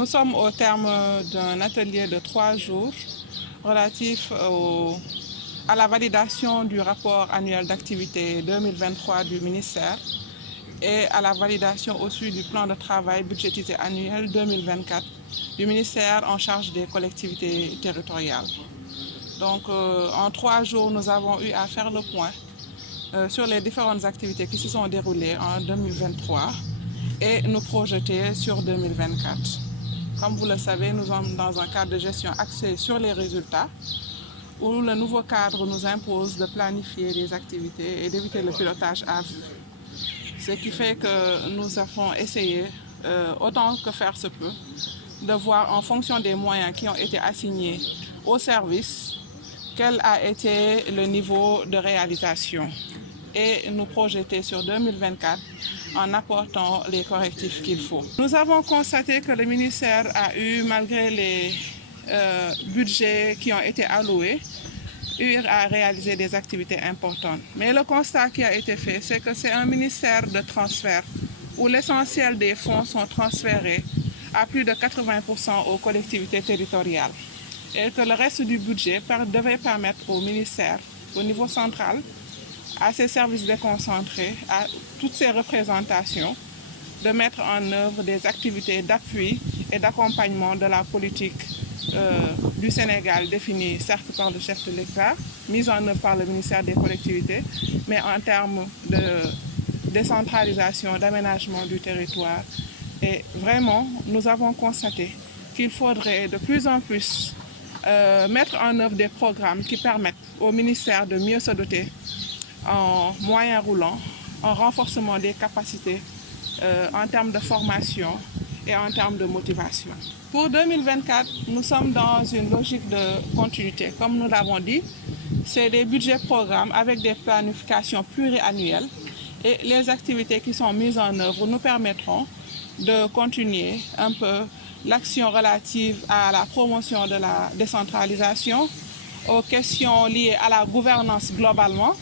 Nous sommes au terme d'un atelier de 3 jours relatif à la validation du rapport annuel d'activité 2023 du ministère et à la validation aussi du plan de travail budgétisé annuel 2024 du ministère en charge des collectivités territoriales. Donc, en 3 jours, nous avons eu à faire le point sur les différentes activités qui se sont déroulées en 2023 et nous projeter sur 2024. Comme vous le savez, nous sommes dans un cadre de gestion axé sur les résultats, où le nouveau cadre nous impose de planifier les activités et d'éviter le pilotage à vue. Ce qui fait que nous avons essayé, autant que faire se peut, de voir en fonction des moyens qui ont été assignés au service, quel a été le niveau de réalisation et nous projeter sur 2024 en apportant les correctifs qu'il faut. Nous avons constaté que le ministère a eu, malgré les budgets qui ont été alloués, à réaliser des activités importantes. Mais le constat qui a été fait, c'est que c'est un ministère de transfert où l'essentiel des fonds sont transférés à plus de 80% aux collectivités territoriales et que le reste du budget devait permettre au ministère, au niveau central, à ses services déconcentrés, à toutes ses représentations, de mettre en œuvre des activités d'appui et d'accompagnement de la politique du Sénégal définie certes par le chef de l'État, mise en œuvre par le ministère des collectivités, mais en termes de décentralisation, d'aménagement du territoire. Et vraiment, nous avons constaté qu'il faudrait de plus en plus mettre en œuvre des programmes qui permettent au ministère de mieux se doter en moyens roulants, en renforcement des capacités en termes de formation et en termes de motivation. Pour 2024, nous sommes dans une logique de continuité. Comme nous l'avons dit, c'est des budgets programmes avec des planifications pluriannuelles et les activités qui sont mises en œuvre nous permettront de continuer un peu l'action relative à la promotion de la décentralisation, aux questions liées à la gouvernance globalement.